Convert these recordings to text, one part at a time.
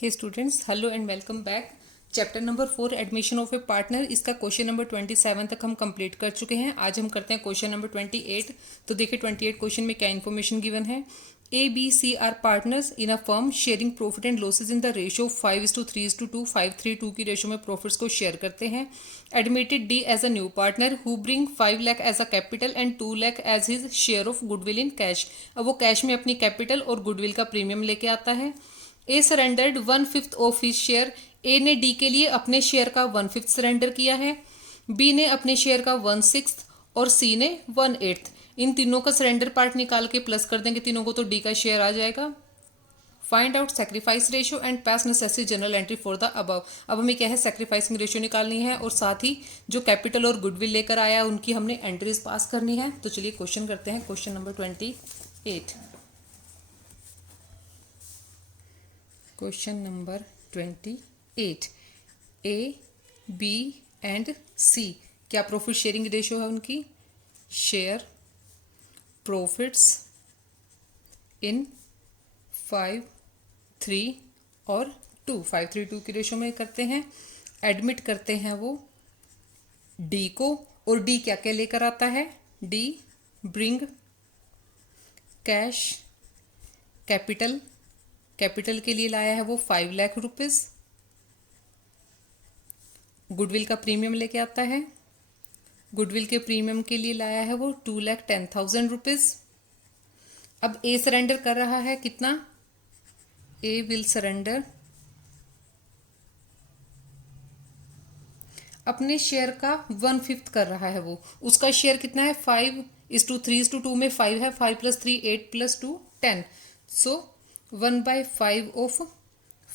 Hey students, hello and welcome back. Chapter number 4 admission of a partner, इसका question number 27 तक हम complete कर चुके हैं। आज हम करते हैं क्वेश्चन नंबर 28। तो देखिए 28 क्वेश्चन में क्या इन्फॉर्मेशन गिवन है। A B C are partners in a firm sharing profit and losses in the ratio 5:3:2, 5:3:2 की रेशियो में प्रॉफिट्स को शेयर करते हैं। Admitted D as a new partner who bring 5 lakh as a capital and 2 lakh as his share of goodwill in cash. अब वो cash में अपनी capital और गुडविल का प्रीमियम लेके आता है। ए सरेंडर्ड 1/5 ऑफ हिज शेयर। ए ने डी के लिए अपने शेयर का 1/5 सरेंडर किया है। बी ने अपने शेयर का 1/6 और सी ने 1/8। इन तीनों का सरेंडर पार्ट निकाल के प्लस कर देंगे तीनों को, तो डी का शेयर आ जाएगा। Find out sacrifice ratio and pass necessary general entry for the above. अब हमें क्या है, सेक्रीफाइसिंग रेशियो निकालनी है और साथ ही जो कैपिटल और गुडविल लेकर आया उनकी हमने एंट्रीज पास करनी है। तो चलिए क्वेश्चन करते हैं। Question number 28। Question number 28। A B and C क्या प्रॉफिट शेयरिंग रेशियो है उनकी। शेयर प्रॉफिट्स इन 5, 3 और 2, 5:3:2 की रेशियो में करते हैं। एडमिट करते हैं वो डी को, और डी क्या क्या लेकर आता है। D bring cash, capital, capital के लिए लाया है वो 5 लाख रुपीज। गुडविल का प्रीमियम लेके आता है। गुडविल के प्रीमियम के लिए लाया है वो 2,10,000 रुपीज। अब ए सरेंडर कर रहा है कितना। ए विल सरेंडर अपने शेयर का 1/5 कर रहा है वो। उसका शेयर कितना है, 5:3:2 में 5 है, 5 + 3 8 + 2 10। सो 1/5 ऑफ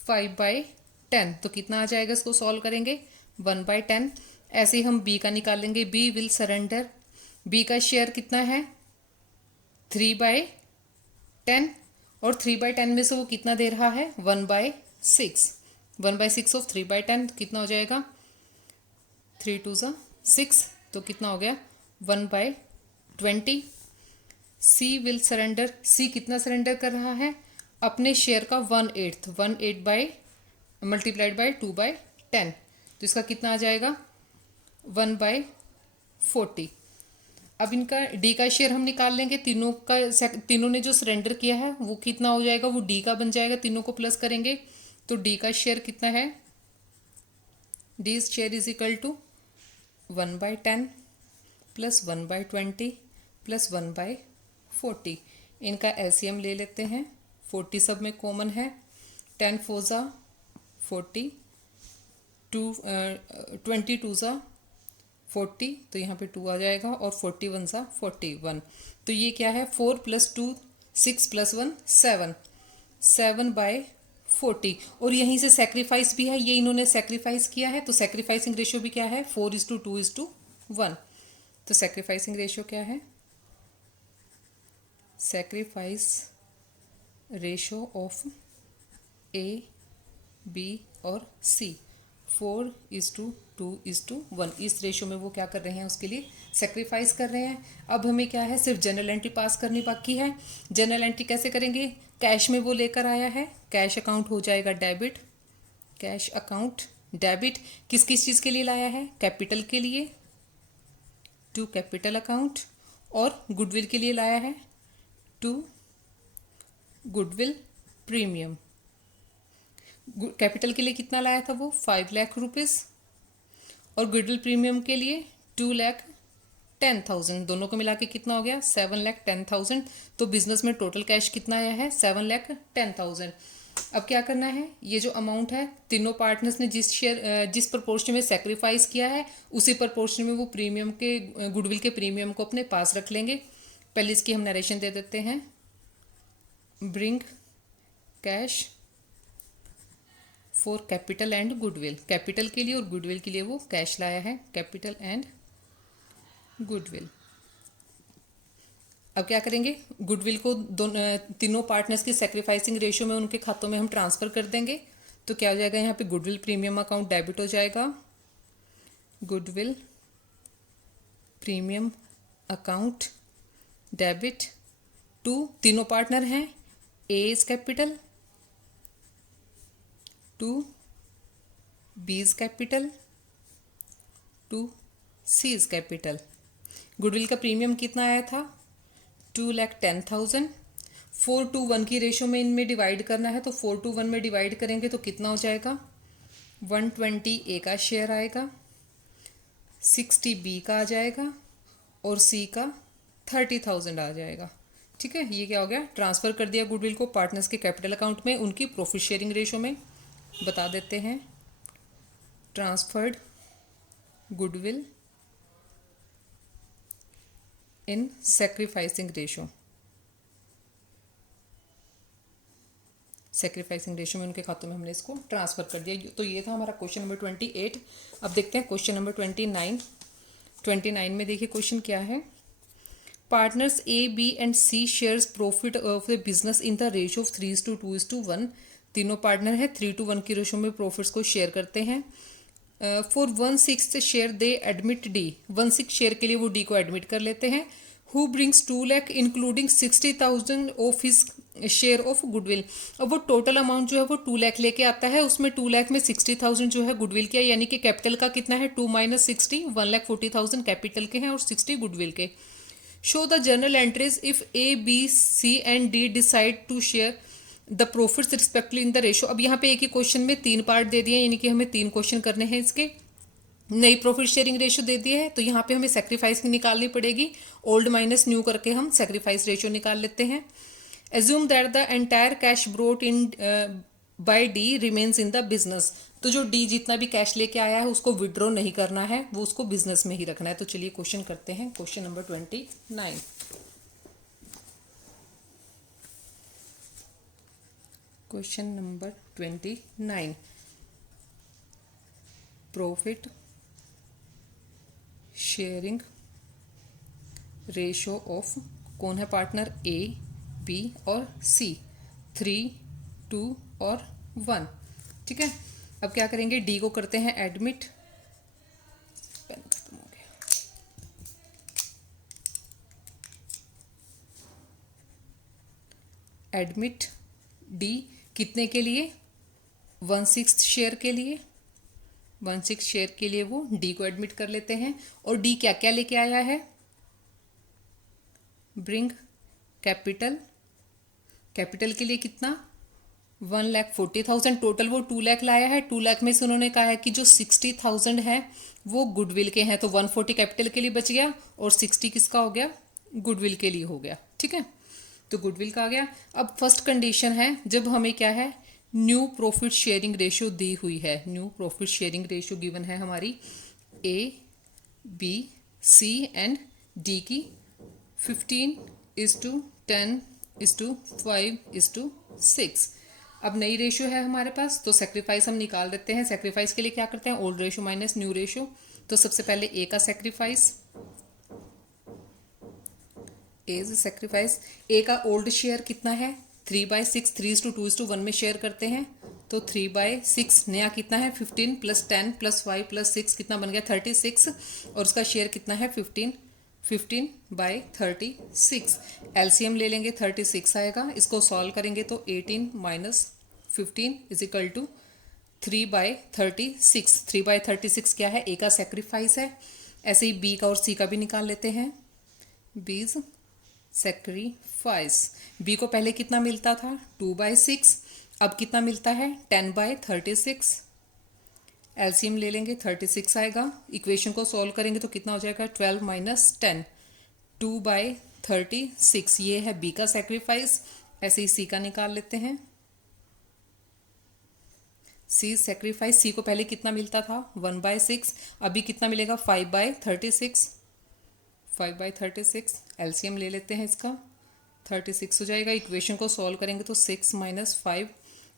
5/10, तो कितना आ जाएगा, इसको सॉल्व करेंगे 1/10। ऐसे ही हम बी का निकालेंगे। बी विल सरेंडर, बी का शेयर कितना है 3/10, और 3/10 में से वो कितना दे रहा है 1/6। 1/6 ऑफ 3/10 कितना हो जाएगा, 3 2 6, तो कितना हो गया 1/20। सी विल सरेंडर, सी कितना सरेंडर कर रहा है अपने शेयर का 1/8, 1/8 बाई मल्टीप्लाइड बाई 2/10, तो इसका कितना आ जाएगा 1/40। अब इनका डी का शेयर हम निकाल लेंगे। तीनों का, तीनों ने जो सरेंडर किया है वो कितना हो जाएगा, वो डी का बन जाएगा। तीनों को प्लस करेंगे तो डी का शेयर कितना है, D share is equal to 1/10 plus 1/20 plus 1/40। इनका एलसीएम ले लेते हैं। 40 सब में कॉमन है, 10 4 40, 20 2 40, तो यहाँ पे 2 आ जाएगा, और 41 41। तो ये क्या है, 4 + 2 6 + 1 7, 7/40। और यहीं से सेक्रीफाइस भी है, ये इन्होंने सेक्रीफाइस किया है, तो सेक्रीफाइसिंग रेशियो भी क्या है 4:2:1। तो सेक्रीफाइसिंग रेशियो क्या है, sacrifice ratio of A B और सी 4:2:1। इस रेशियो में वो क्या कर रहे हैं, उसके लिए सेक्रीफाइस कर रहे हैं। अब हमें क्या है, सिर्फ जनरल एंट्री पास करनी बाकी है। जनरल एंट्री कैसे करेंगे, कैश में वो लेकर आया है, कैश अकाउंट हो जाएगा डेबिट। कैश अकाउंट डेबिट किस किस चीज़ के लिए लाया है, कैपिटल के लिए, टू कैपिटल अकाउंट, और गुडविल के लिए लाया है टू गुडविल प्रीमियम। कैपिटल के लिए कितना लाया था वो 5 लाख रुपीस, और गुडविल प्रीमियम के लिए 2,10,000। दोनों को मिला के कितना हो गया 7,10,000। तो बिजनेस में टोटल कैश कितना आया है 7,10,000। अब क्या करना है, ये जो अमाउंट है तीनों पार्टनर्स ने जिस प्रपोर्शन में सेक्रीफाइस किया है उसी प्रपोर्शन में वो प्रीमियम के, गुडविल के प्रीमियम को अपने पास रख लेंगे। पहले इसकी हम नरेशन दे देते हैं। Bring cash for capital and goodwill, capital के लिए और गुडविल के लिए वो कैश लाया है, कैपिटल एंड गुडविल। अब क्या करेंगे, गुडविल को तीनों पार्टनर्स की सेक्रीफाइसिंग रेशियो में उनके खातों में हम ट्रांसफ़र कर देंगे। तो क्या हो जाएगा, यहाँ पे गुडविल प्रीमियम अकाउंट डेबिट हो जाएगा, goodwill premium account debit to, तीनों पार्टनर हैं, A's capital, to B's capital to C's capital. Goodwill का प्रीमियम कितना आया था? 2,10,000। 4:1 की रेशो में इनमें डिवाइड करना है, तो 4:1 में डिवाइड करेंगे तो कितना हो जाएगा? 120 ए का शेयर आएगा, 60 बी का आ जाएगा और सी का 30,000 आ जाएगा। ठीक है, ये क्या हो गया? ट्रांसफ़र कर दिया गुडविल को पार्टनर्स के कैपिटल अकाउंट में उनकी प्रॉफिट शेयरिंग रेशो में। बता देते हैं, transferred goodwill in sacrificing ratio. Sacrificing ratio में उनके खातों में हमने इसको ट्रांसफ़र कर दिया। तो ये था हमारा क्वेश्चन नंबर 28। अब देखते हैं क्वेश्चन नंबर 29। 29 में देखिए क्वेश्चन क्या है। Partners A B and C shares profit of the business in the ratio of 3:2:1। तीनों पार्टनर है, 3:1 की रेशो में प्रॉफिट्स को शेयर करते हैं। For 1/6 share they admit D. 1/6 share के लिए वो डी को एडमिट कर लेते हैं। Who brings 2 lakh including 60,000 of his share of goodwill. अब वो टोटल अमाउंट जो है वो 2 लाख लेके आता है, उसमें 2 लाख में 60,000 जो है गुडविल के, यानी कि कैपिटल का कितना है? 2 - 60, 1,40,000 कैपिटल के हैं और 60 गुडविल के। Show the journal entries if A B C and D decide to share the profits respectively in the ratio. अब यहाँ पे एक ही क्वेश्चन में 3 पार्ट दे दिए, यानी कि हमें 3 क्वेश्चन करने हैं इसके। नई प्रॉफिट शेयरिंग रेशो दे दी है, तो यहाँ पे हमें सेक्रीफाइस निकालनी पड़ेगी। ओल्ड माइनस न्यू करके हम सेक्रीफाइस रेशो निकाल लेते हैं। Assume that the entire cash brought in by D remains in the business. तो जो डी जितना भी कैश लेके आया है उसको विड्रॉ नहीं करना है, वो उसको बिजनेस में ही रखना है। तो चलिए क्वेश्चन करते हैं, question number 29। Question number 29, profit sharing ratio of, कौन है पार्टनर? ए बी और सी, 3, 2 और 1। ठीक है, अब क्या करेंगे? डी को करते हैं एडमिट। पेन खत्म हो गया। एडमिट डी कितने के लिए? 1/6 शेयर के लिए। 1/6 शेयर के लिए वो डी को एडमिट कर लेते हैं। और डी क्या क्या लेके आया है? Bring capital. कैपिटल के लिए कितना? 1,40,000। टोटल वो 2 लाख लाया है। 2 लाख में से उन्होंने कहा है कि जो 60,000 है वो गुडविल के हैं, तो 140 कैपिटल के लिए बच गया और 60 किसका हो गया? गुडविल के लिए हो गया। ठीक है, तो गुडविल का आ गया। अब फर्स्ट कंडीशन है, जब हमें क्या है? न्यू प्रॉफिट शेयरिंग रेशियो दी हुई है। New profit sharing ratio given है हमारी A B C and D की 15:10:5:6। अब नई रेशियो है हमारे पास, तो सेक्रीफाइस हम निकाल देते हैं। सेक्रीफाइस के लिए क्या करते हैं? Old ratio minus new ratio. तो सबसे पहले ए का सेक्रीफाइस, एज सेक्रीफाइस। ए का ओल्ड शेयर कितना है? 3/6। 3:2:1 में शेयर करते हैं, तो 3/6। नया कितना है? 15 + 10 + 5 + 6 कितना बन गया? 36। और उसका शेयर कितना है? 15। 15/36। एलसीएम ले लेंगे, 36 आएगा। इसको सॉल्व करेंगे तो 18 - 15 = 3/36। 3/36 क्या है? ए का सेक्रीफाइस है। ऐसे ही बी का और सी का भी निकाल लेते हैं। बीज सेक्रीफाइस। बी को पहले कितना मिलता था? 2/6। अब कितना मिलता है? 10/36। एलसीएम ले लेंगे, 36 आएगा। इक्वेशन को सॉल्व करेंगे तो कितना हो जाएगा? 12 - 10, 2/36। ये है बी का सेक्रीफाइस। ऐसे ही सी का निकाल लेते हैं। सी सेक्रीफाइस। सी को पहले कितना मिलता था? 1/6। अभी कितना मिलेगा? 5/36। 5/36। एलसीएम ले लेते हैं इसका, 36 हो जाएगा। इक्वेशन को सॉल्व करेंगे तो 6 - 5,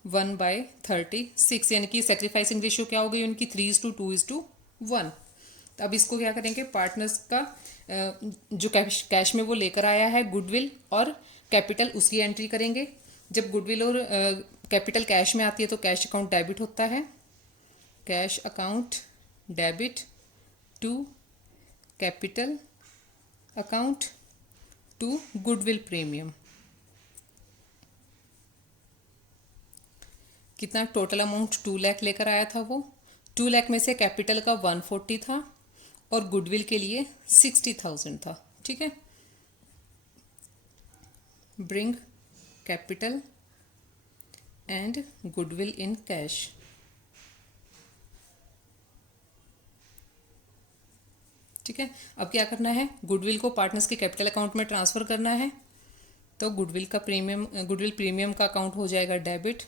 1/36। यानी कि सेक्रीफाइसिंग रेशियो क्या हो गई उनकी? 3:2:1। तो अब इसको क्या करेंगे? पार्टनर्स का जो कैश में वो लेकर आया है गुडविल और कैपिटल, उसकी एंट्री करेंगे। जब गुडविल और कैपिटल कैश में आती है तो कैश अकाउंट डेबिट होता है। Cash account debit to capital account to goodwill premium. कितना टोटल अमाउंट 2 लाख लेकर आया था वो। 2 लाख में से कैपिटल का 140 था और गुडविल के लिए 60,000 था। ठीक है, bring capital and goodwill in cash. ठीक है, अब क्या करना है, गुडविल को पार्टनर्स के कैपिटल अकाउंट में ट्रांसफ़र करना है। तो गुडविल प्रीमियम का अकाउंट हो जाएगा debit,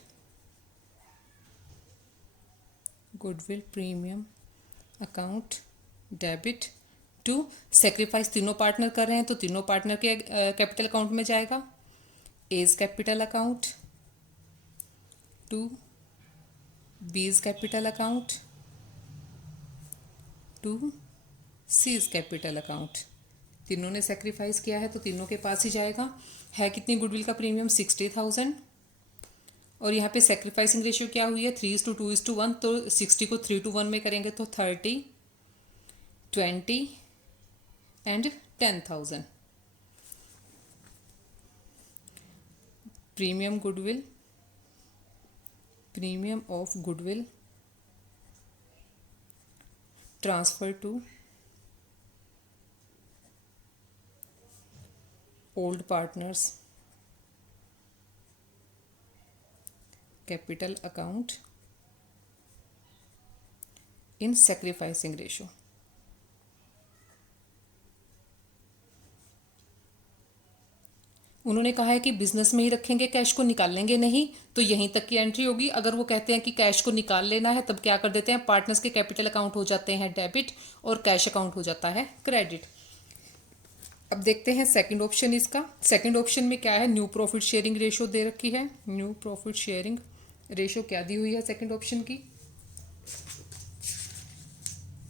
goodwill premium account debit to sacrifice. तीनों पार्टनर कर रहे हैं तो तीनों पार्टनर के कैपिटल अकाउंट में जाएगा। A's capital account to B's capital account to C's capital account. तीनों ने सेक्रीफाइस किया है तो तीनों के पास ही जाएगा। है कितनी गुडविल का प्रीमियम 60,000 और यहाँ पे सेक्रीफाइसिंग रेशियो क्या हुई है 3:2:1। तो 60 को 3:1 में करेंगे तो 30, 20 and 10,000। Premium of goodwill transfer to old partners capital account in sacrificing ratio. उन्होंने कहा है कि बिजनेस में ही रखेंगे, कैश को निकाल लेंगे नहीं, तो यहीं तक की एंट्री होगी। अगर वो कहते हैं कि कैश को निकाल लेना है तब क्या कर देते हैं, पार्टनर्स के कैपिटल अकाउंट हो जाते हैं डेबिट और कैश अकाउंट हो जाता है क्रेडिट। अब देखते हैं सेकंड ऑप्शन इसका। सेकंड ऑप्शन में क्या है, न्यू प्रॉफिट शेयरिंग रेशो दे रखी है। न्यू प्रॉफिट शेयरिंग रेशो क्या दी हुई है सेकंड ऑप्शन की।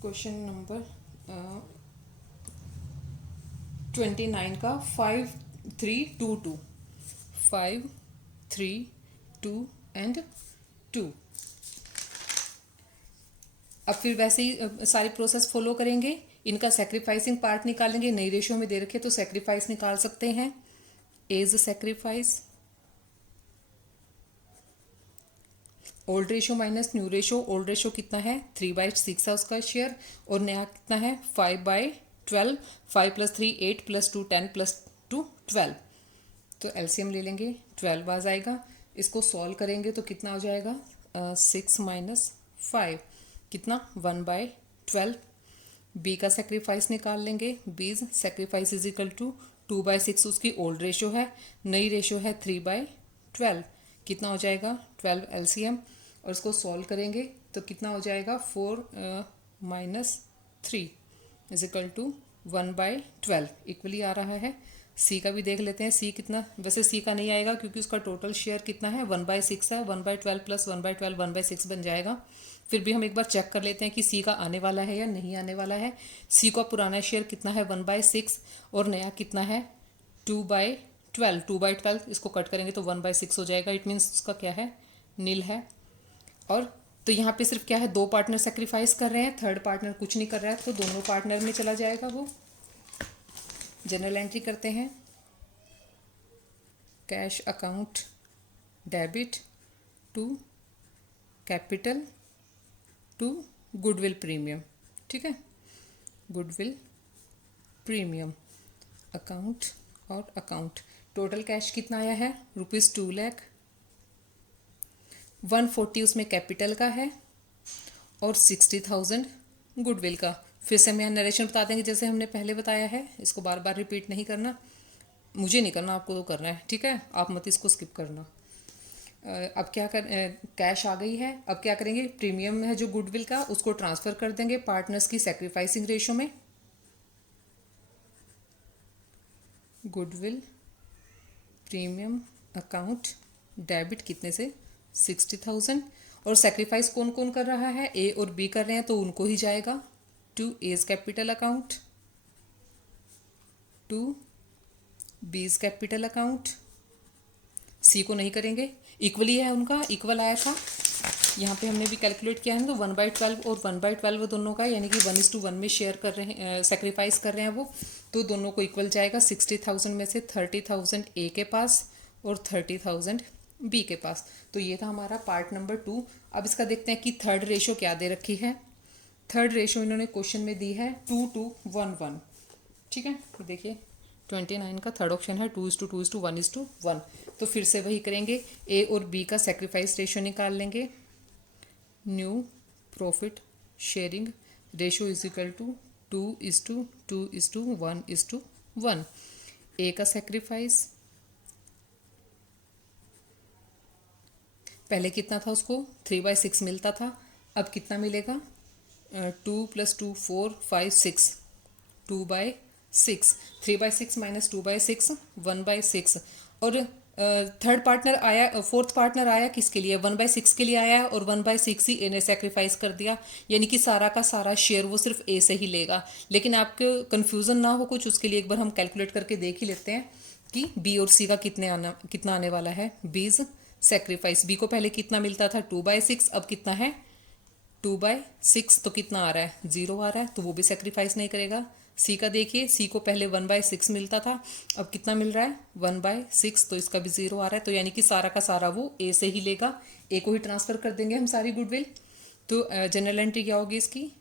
क्वेश्चन नंबर 29 का 5:3:2:2 5:3:2 एंड 2। अब फिर वैसे ही सारी प्रोसेस फॉलो करेंगे। इनका सेक्रीफाइसिंग पार्ट निकालेंगे। नई रेशियो में दे रखे तो सेक्रीफाइस निकाल सकते हैं। A's sacrifice, old ratio minus new ratio. Old ratio कितना है 3/6 है उसका शेयर और नया कितना है 5/12। 5 + 3 8 + 2 10 + 2 12। तो एलसीएम ले लेंगे, 12 आ जाएगा। इसको सॉल्व करेंगे तो कितना हो जाएगा 6 - 5 कितना 1/12। बी का सेक्रीफाइस निकाल लेंगे। बीज सेक्रीफाइस इज इक्वल टू 2/6 उसकी ओल्ड रेशो है, नई रेशो है 3/12। कितना हो जाएगा 12 एलसीएम और इसको सॉल्व करेंगे तो कितना हो जाएगा 4 - 3 इज इक्वल टू 1/12 इक्वली आ रहा है। सी का भी देख लेते हैं। सी कितना, वैसे सी का नहीं आएगा क्योंकि उसका टोटल शेयर कितना है 1/6 है। 1/12 + 1/12 1/6 बन जाएगा। फिर भी हम एक बार चेक कर लेते हैं कि सी का आने वाला है या नहीं आने वाला है। सी का पुराना शेयर कितना है 1/6 और नया कितना है 2/12। 2/12 इसको कट करेंगे तो 1/6 हो जाएगा। इट मीन्स उसका क्या है नील है। और तो यहाँ पे सिर्फ क्या है, दो पार्टनर सेक्रीफाइस कर रहे हैं, थर्ड पार्टनर कुछ नहीं कर रहा है, तो दोनों पार्टनर में चला जाएगा वो। जनरल एंट्री करते हैं। Cash account debit to capital to goodwill premium. ठीक है, गुडविल प्रीमियम अकाउंट और अकाउंट। टोटल कैश कितना आया है ₹2 लाख। 140 उसमें कैपिटल का है और 60,000 गुडविल का। फिर से हम यहाँ नरेशन बता देंगे जैसे हमने पहले बताया है, इसको बार बार रिपीट नहीं करना। मुझे नहीं करना, आपको तो करना है। ठीक है, आप मत इसको स्किप करना। अब क्या कर, कैश आ गई है। अब क्या करेंगे, प्रीमियम है जो गुडविल का उसको ट्रांसफ़र कर देंगे पार्टनर्स की सेक्रीफाइसिंग रेशो में। गुडविल प्रीमियम अकाउंट डेबिट कितने से 60,000 और सेक्रीफाइस कौन कौन कर रहा है, ए और बी कर रहे हैं तो उनको ही जाएगा। To A's capital account to B's capital account. C को नहीं करेंगे, इक्वली है उनका, इक्वल आया था। यहाँ पे हमने भी कैलकुलेट किया है तो 1/12 और 1/12 दोनों का, यानी कि 1:1 में शेयर कर रहे हैं, सेक्रीफाइस कर रहे हैं वो, तो दोनों को इक्वल जाएगा। 60,000 में से 30,000 ए के पास और 30,000 बी के पास। तो ये था हमारा पार्ट नंबर 2। अब इसका देखते हैं कि थर्ड रेशो क्या दे रखी है। थर्ड रेशो इन्होंने क्वेश्चन में दी है 2:1:1। ठीक है, देखिए 29 का थर्ड ऑप्शन है 2:2:1:1। तो फिर से वही करेंगे, ए और बी का सेक्रीफाइस रेशो निकाल लेंगे। New profit sharing ratio is equal to 2:2:1:1। A का सेक्रीफाइस पहले कितना था, उसको 3/6 मिलता था, अब कितना मिलेगा, 2 + 2 4 5 6, 2/6। 3/6 माइनस 2/6 1/6। और थर्ड पार्टनर आया, फोर्थ पार्टनर आया किसके लिए, 1/6 के लिए आया और 1/6 ही ए ने सेक्रीफाइस कर दिया, यानी कि सारा का सारा शेयर वो सिर्फ ए से ही लेगा। लेकिन आपको कन्फ्यूज़न ना हो कुछ, उसके लिए एक बार हम कैलकुलेट करके देख ही लेते हैं कि बी और सी का कितना आने वाला है। बीज सेक्रीफाइस, बी को पहले कितना मिलता था 2/6, अब कितना है 2/6, तो कितना आ रहा है 0 आ रहा है, तो वो भी सेक्रीफाइस नहीं करेगा। सी का देखिए, सी को पहले 1/6 मिलता था, अब कितना मिल रहा है 1/6, तो इसका भी 0 आ रहा है। तो यानी कि सारा का सारा वो ए से ही लेगा, ए को ही ट्रांसफ़र कर देंगे हम सारी गुडविल। तो जनरल एंट्री क्या होगी इसकी,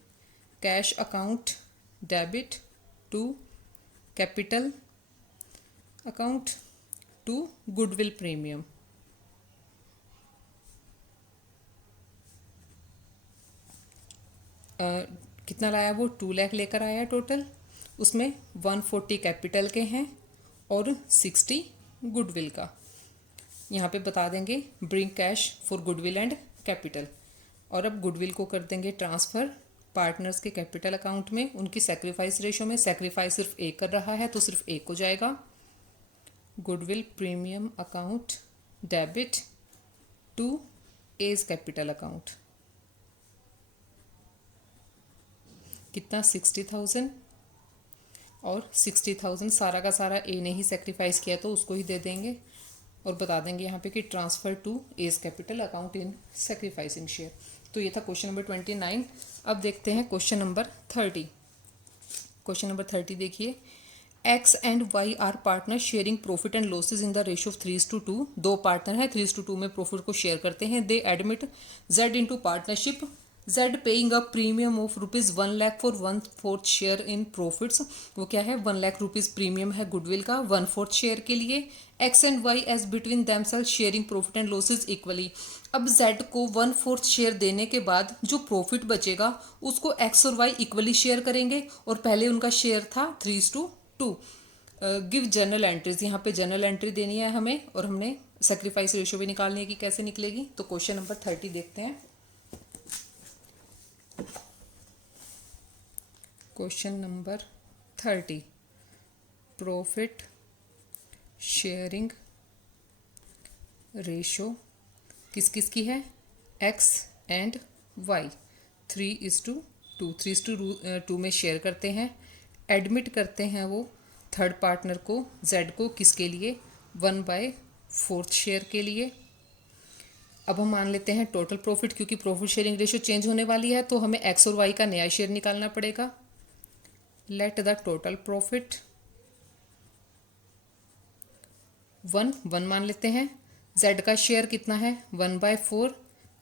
cash account debit to capital account to goodwill premium. कितना लाया वो, 2 लाख लेकर आया टोटल, उसमें 140 कैपिटल के हैं और 60 गुडविल का। यहाँ पे बता देंगे bring cash for goodwill and capital. और अब गुडविल को कर देंगे ट्रांसफ़र पार्टनर्स के कैपिटल अकाउंट में, उनकी सेक्रीफाइस रेशो में। सेक्रीफाइस सिर्फ एक कर रहा है तो सिर्फ एक हो जाएगा। Goodwill premium account debit to A's capital account, कितना 60,000 और 60,000 सारा का सारा ए ने ही सेक्रीफाइस किया तो उसको ही दे देंगे। और बता देंगे यहाँ पे कि transfer to A's capital account in sacrificing share. तो ये था क्वेश्चन नंबर 29। अब देखते हैं क्वेश्चन नंबर 30। क्वेश्चन नंबर 30 देखिए, X and Y are partner sharing profit and losses in the ratio of 3:2। दो पार्टनर हैं, 3:2 में प्रॉफिट को शेयर करते हैं। They admit Z into partnership, Z paying a premium of ₹1 lakh for 1/4 share in profits. वो क्या है, 1 लाख रुपीज़ प्रीमियम है गुडविल का 1/4 शेयर के लिए। X and Y as between themselves sharing profit and losses equally. अब जेड को 1/4 शेयर देने के बाद जो प्रॉफिट बचेगा उसको एक्स और वाई इक्वली शेयर करेंगे, और पहले उनका शेयर था 3:2। गिव जनरल एंट्रीज, यहाँ पे जनरल एंट्री देनी है हमें, और हमने सेक्रीफाइस रेशियो भी निकालनी है कि कैसे निकलेगी। तो क्वेश्चन नंबर 30 देखते हैं। Question number 30, profit sharing ratio किस किस की है, एक्स एंड वाई 3:2 में शेयर करते हैं। एडमिट करते हैं वो थर्ड पार्टनर को, जेड को, किसके लिए, 1/4 शेयर के लिए। अब हम मान लेते हैं टोटल प्रॉफिट, क्योंकि प्रॉफिट शेयरिंग रेशियो चेंज होने वाली है तो हमें एक्स और वाई का नया शेयर निकालना पड़ेगा। लेट द टोटल प्रॉफिट 1 मान लेते हैं। जेड का शेयर कितना है 1/4।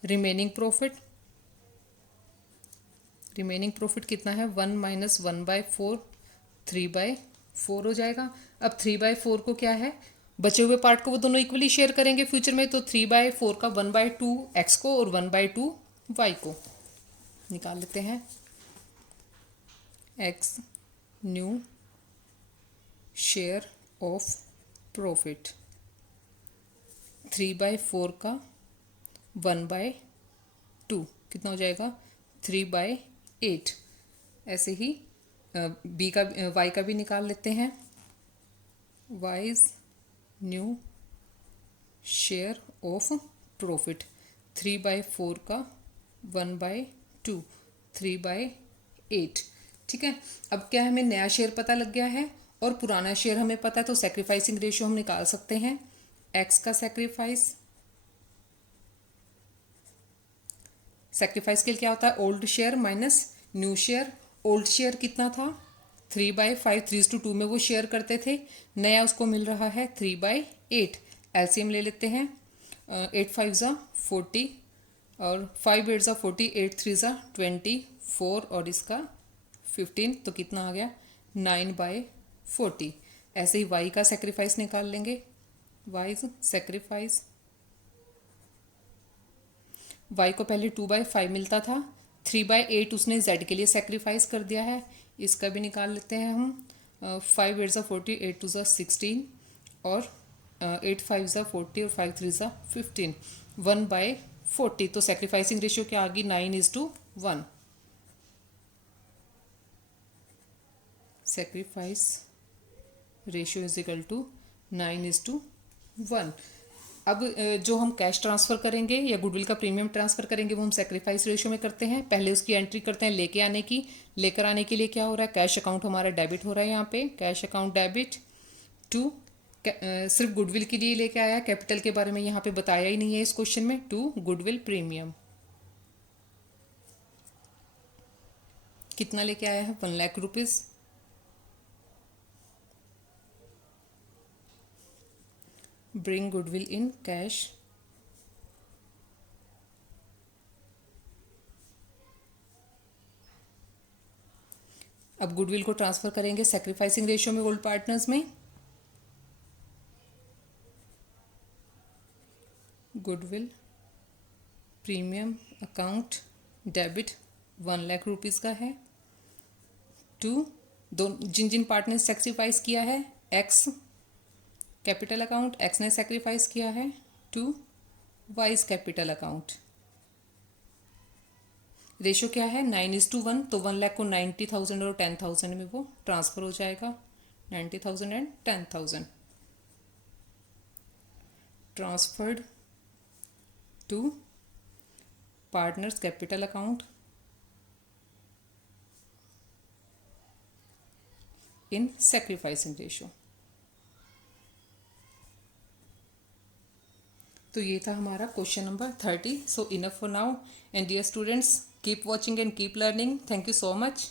रिमेनिंग प्रॉफिट कितना है 1 - 1/4, 3/4 हो जाएगा। अब 3/4 को क्या है, बचे हुए पार्ट को वो दोनों इक्वली शेयर करेंगे फ्यूचर में, तो 3/4 का 1/2 एक्स को और 1/2 वाई को निकाल लेते हैं। X new share of profit 3/4 का 1/2 कितना हो जाएगा 3/8। ऐसे ही बी का वाई का भी निकाल लेते हैं। Wise new share of profit 3/4 का 1/2, 3/8। ठीक है, अब क्या है, हमें नया शेयर पता लग गया है और पुराना शेयर हमें पता है, तो सेक्रीफाइसिंग रेशियो हम निकाल सकते हैं। एक्स का सेक्रीफाइस के लिए क्या होता है, old share minus new share. Old share कितना था 3/5, 3:2 में वो शेयर करते थे, नया उसको मिल रहा है 3/8। एलसीएम ले लेते हैं, 8 5 ज़ा 40 और 5 8 ज़ा 40, 8 3 ज़ा 24 और इसका 15, तो कितना आ गया 9/40। ऐसे ही y का सेक्रीफाइस निकाल लेंगे। y सेक्रीफाइस, y को पहले 2/5 मिलता था, 3/8 उसने z के लिए सेक्रीफाइस कर दिया है। इसका भी निकाल लेते हैं हम। 5 8 ज़ा 40, 8 2 ज़ा 16 और 8 5 ज़ा 40 और 5 3 ज़ा 15, 1/40। तो सेक्रीफाइसिंग रेशियो क्या आ गई 9:1। Sacrifice ratio is equal to 9:1। अब जो हम कैश ट्रांसफ़र करेंगे या गुडविल का प्रीमियम ट्रांसफ़र करेंगे वो हम सेक्रीफाइस रेशियो में करते हैं। पहले उसकी एंट्री करते हैं लेके आने की। लेकर आने के लिए क्या हो रहा है, कैश अकाउंट हमारा डेबिट हो रहा है यहाँ पे, कैश अकाउंट डेबिट टू, सिर्फ गुडविल के लिए लेके आया, कैपिटल के बारे में यहाँ पे बताया ही नहीं है इस क्वेश्चन में, टू गुडविल प्रीमियम। कितना लेके आया है 1 lakh rupees. Bring goodwill in cash अब गुडविल को ट्रांसफ़र करेंगे सेक्रीफाइसिंग रेशियो में गोल्ड पार्टनर्स में। Goodwill premium account debit 1 lakh rupees का है, टू दो जिन जिन पार्टनर ने सेक्रीफाइस किया है, एक्स कैपिटल अकाउंट, एक्स ने सेक्रीफाइस किया है, to Y's capital account. Ratio क्या है 9:1, तो 1 लाख को 90,000 और 10,000 में वो ट्रांसफ़र हो जाएगा। 90,000 and 10,000 transferred to partners capital account in sacrificing ratio. तो ये था हमारा question number 30। So enough for now and dear students, keep watching and keep learning. Thank you so much.